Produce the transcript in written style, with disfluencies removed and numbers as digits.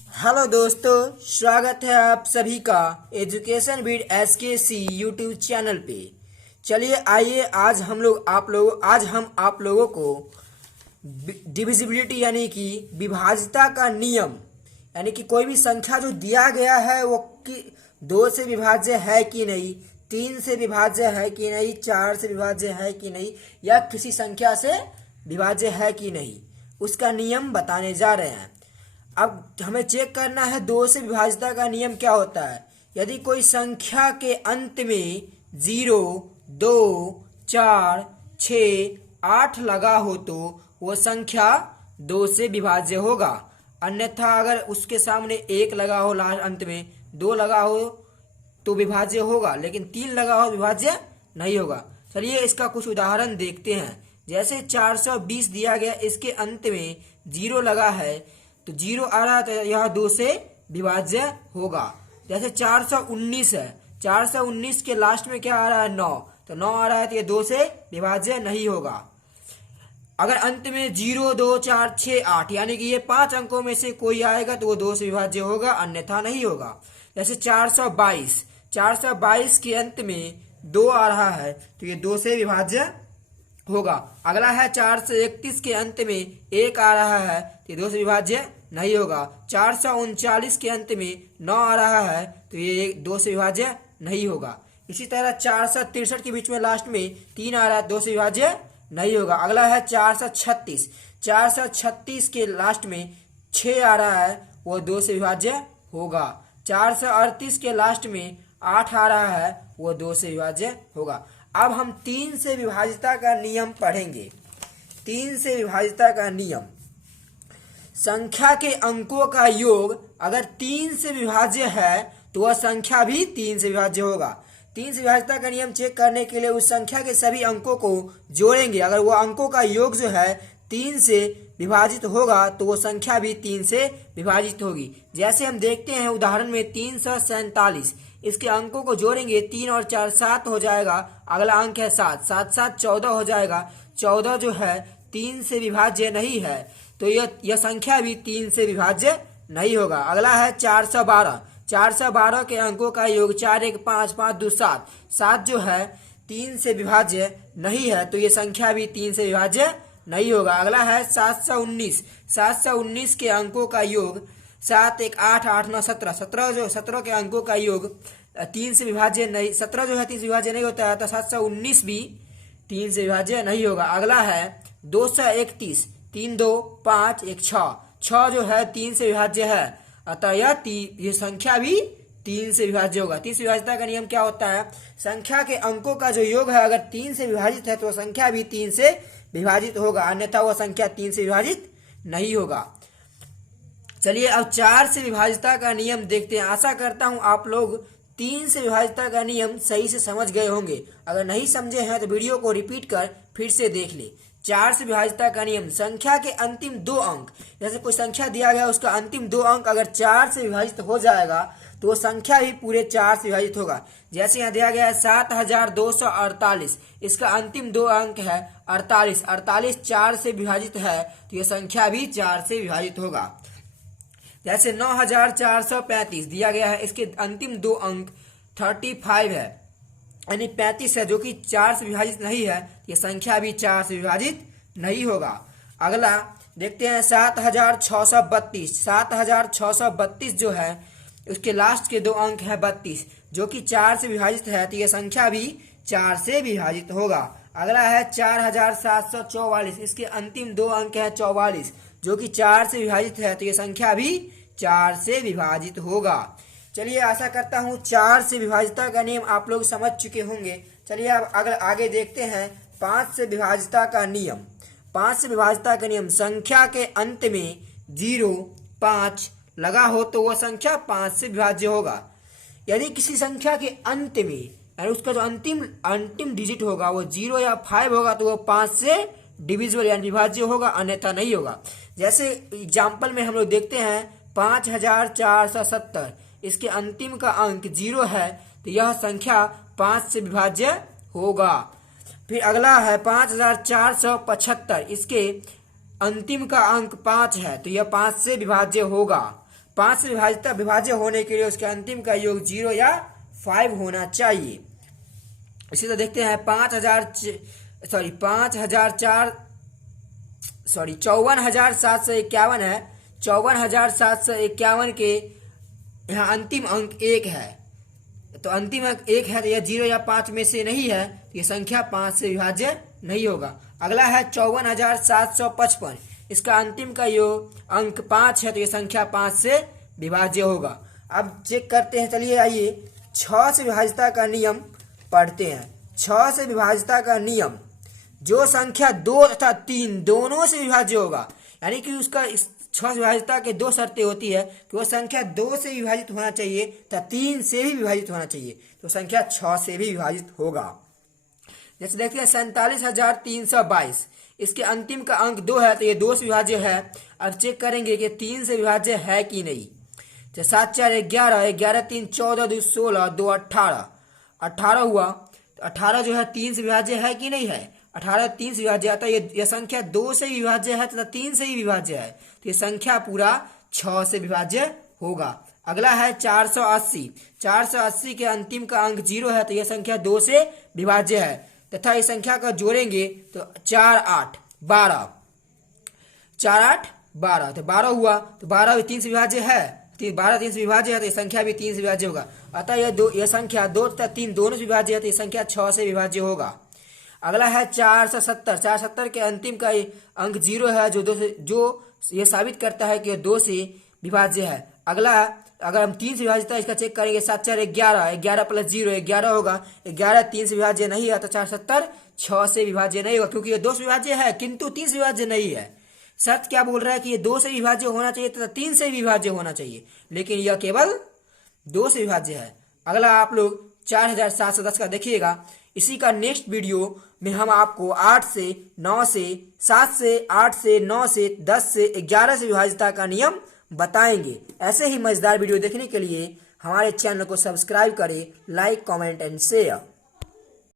Hello दोस्तों, स्वागत है आप सभी का education beat SKC YouTube channel पे। चलिए आइए आज हम आप लोगों को डिविजिबिलिटी यानी कि विभाज्यता का नियम, यानी कि कोई भी संख्या जो दिया गया है वो कि 2 से विभाज्य है कि नहीं, 3 से विभाज्य है कि नहीं, 4 से विभाज्य है कि नहीं, या किसी संख्या से विभाज्य है कि नहीं, उसका नियम बताने जा रहे हैं। अब हमें चेक करना है 2 से विभाज्यता का नियम क्या होता है। यदि कोई संख्या के अंत में 0, 2, 4, 6, 8 लगा हो तो वो संख्या 2 से विभाज्य होगा। अन्यथा अगर उसके सामने 1 लगा हो, लास्ट अंत में 2 लगा हो तो विभाज्य होगा, लेकिन 3 लगा हो विभाज्य नहीं होगा। चलिए इसका कुछ उदाहरण देखते हैं। जैसे 420 दिया गया, इसके अंत में 0 लगा है तो 0 आ रहा है तो यह 2 से विभाज्य होगा। जैसे 419 है, 419 के लास्ट में क्या आ रहा है 9, तो 9 आ रहा है तो ये 2 से विभाज्य नहीं होगा। अगर अंत में 0, 2, 4, 6, 8 यानी कि ये 5 अंकों में से कोई आएगा तो वो 2 से विभाज्य होगा, अन्यथा नहीं होगा। जैसे 422 के अंत में 2 आ रहा है तो ये 2 से विभाज्य होगा। अगला है 431 के अंत में 1 आ रहा है तो ये 2 से विभाज्य नहीं होगा। 439 के अंत में 9 आ रहा है तो ये 2 से विभाज्य नहीं होगा। इसी तरह 463 के बीच में लास्ट में 3 आ रहा है, 2 से विभाज्य नहीं होगा। अगला है 436 के लास्ट में 6 आ रहा है, वो 2 से विभाज्य होगा। 438 के लास्ट में 8 आ रहा है, वो 2 से विभाज्य होगा। अब हम 3 से विभाज्यता का नियम पढ़ेंगे। 3 से विभाज्यता का नियम, संख्या के अंकों का योग अगर 3 से विभाज्य है तो वह संख्या भी 3 से विभाज्य होगा। 3 से विभाज्यता का नियम चेक करने के लिए उस संख्या के सभी अंकों को जोड़ेंगे। अगर वो अंकों का योग जो है 3 से विभाजित होगा तो वो संख्या भी 3 से विभाजित होगी। जैसे हम देखते हैं उदाहरण में 347, इसके अंकों को जोड़ेंगे, 3 और 4 7 हो जाएगा। अगला अंक है 7, 7 7 14 हो जाएगा। 14 जो है 3 से विभाज्य नहीं है तो यह संख्या भी 3 से विभाज्य नहीं होगा। अगला है 412 के अंकों का योग 4 1 5 5 2 7, 7 जो है 3 से विभाज्य नहीं है तो ये संख्या भी 3 से विभाज्य नहीं होगा। अगला है 719 के अंकों का योग 7 1 8 8 9 17, 17 के अंकों का योग 3 से विभाज्य नहीं, 17 जो है 3 से विभाज्य नहीं होता है तो 719 भी 3 से विभाज्य नहीं होगा। अगला है 231, 3 2 5 1 6, 6 जो है 3 से विभाज्य है, अतः ये संख्या भी 3 से विभाज्य होगा। 3 से विभाज्यता का नियम क्या होता है, संख्या के अंकों का जो योग है अगर 3 से विभाजित है तो संख्या भी 3 से विभाजित होगा, अन्यथा वह संख्या 3 से विभाजित नहीं होगा। चलिए अब 4 से विभाज्यता का नियम देखते हैं। आशा करता हूं आप लोग 3 से विभाज्यता का नियम सही से समझ गए होंगे। अगर नहीं समझे हैं तो वीडियो को रिपीट कर फिर से देख ले। 4 से विभाज्यता का नियम, संख्या के अंतिम 2 अंक, जैसे कोई संख्या दिया गया उसका अंतिम 2 अंक अगर 4 से विभाजित हो जाएगा तो वो संख्या भी पूरे 4 से विभाजित होगा। जैसे यहाँ दिया गया है 7248, इसका अंतिम 2 अंक है 48, 48 4 से विभाजित है तो ये संख्या भी 4 से विभाजित होगा। जैसे 9435 दिया गया है, इसके अंतिम 2 अंक 35 है, यानी 35 है, जो कि 4 से विभाजित नहीं है, ये संख्या भी 4 से विभाजित नहीं होगा। अगला देखते हैं 7632 जो है उसके लास्ट के 2 अंक है 32, जो कि 4 से विभाजित है तो ये संख्या भी 4 से विभाजित होगा। अगला है 4744, इसके अंतिम 2 अंक है 44, जो कि 4 से विभाजित है तो ये संख्या भी 4 से विभाजित होगा। चलिए आशा करता हूँ 4 से विभाज्यता का नियम आप लोग समझ चुके होंगे। चलिए अब अगर आगे देखते हैं 5 से विभाज्यता का नियम। 5 से विभाज्यता का नियम, संख्या के अंत में 0 5 लगा हो तो वह संख्या 5 से विभाज्य होगा। यदि किसी संख्या के अंत में, यानी उसका जो अंतिम डिजिट होगा वो 0 या 5 होगा तो वह 5 से डिविजिबल यानी विभाज्य होगा, अन्यथा नहीं होगा। जैसे एग्जाम्पल में हम लोग देखते हैं 5470, इसके अंतिम का अंक 0 है तो यह संख्या 5 से विभाज्य होगा। फिर अगला है 5475, इसके अंतिम का अंक 5 है तो यह 5 से विभाज्य होगा। 5 से विभाज्य होने के लिए उसके अंतिम का योग 0 या 5 होना चाहिए। इसी तरह देखते हैं 54,751 है। 54,751 के यहाँ अंतिम अंक 1 है, तो अंतिम अंक 1 है तो यह 0 या 5 में से नहीं है, तो ये संख्या 5 से विभाज्य नहीं होगा। अगला है 54,755, इसका अंतिम का योग अंक 5 है, तो ये संख्या 5 से विभाज्य होगा। अब चेक करते हैं, चलिए आइए 6 से विभाज्यता का नियम पढ़ते हैं। 6 से विभाज्यता का नियम, जो संख्या 2 तथा 3 दोनों से विभाज्य होगा, यानी कि उसका 6 से विभाज्यता के 2 शर्तें होती है कि वो संख्या 2 से विभाजित होना चाहिए तथा 3 से भी विभाजित होना चाहिए, तो संख्या 6 से भी विभाजित होगा। जैसे देखते हैं 47,322, इसके अंतिम का अंक 2 है, तो ये 2 से विभाज्य है। अब चेक करेंगे कि 3 से विभाज्य है कि नहीं। तो 7 4 11, 11 3 14, 2 16, 2 18, 18 हुआ, तो 18 जो है 3 से विभाज्य है कि नहीं है। 18 3 से विभाज्य आता है, ये संख्या 2 से विभाज्य है तथा 3 से ही विभाज्य है, तो ये संख्या पूरा 6 से विभाज्य होगा। अगला है 480, 480 के अंतिम का अंक 0 है, तो यह संख्या 2 से विभाज्य है तथा इस संख्या का जोड़ेंगे तो 4 8 12, 4 8 12, तो 12 हुआ, तो 12 भी 3 से विभाज्य है, 12 3 से विभाज्य है, तो ये संख्या भी 3 से विभाज्य होगा। अतः यह संख्या 2 तथा 3 दोनों से विभाज्य है, तो ये संख्या 6 से विभाज्य होगा। अगला है 470, 470 के अंतिम का अंक 0 है, जो ये साबित करता है कि 2 से विभाज्य है। अगला अगर हम 3 से विभाजित है, इसका चेक करेंगे 7 4 11, 11 प्लस 0 11 होगा, 11 3 से विभाज्य नहीं है, तो 470 6 से विभाज्य नहीं होगा, क्योंकि ये 2 से विभाज्य है किंतु 3 से विभाज्य नहीं है। शर्त क्या बोल रहा है कि ये 2 से विभाज्य होना चाहिए तथा 3 से विभाज्य होना चाहिए, लेकिन यह केवल 2 से विभाज्य है। अगला आप लोग 4710 का देखिएगा। इसी का नेक्स्ट वीडियो में हम आपको 8 से 9 से 7 से 8 से 9 से 10 से 11 से विभाज्यता का नियम बताएंगे। ऐसे ही मजेदार वीडियो देखने के लिए हमारे चैनल को सब्सक्राइब करें, लाइक कमेंट एंड शेयर।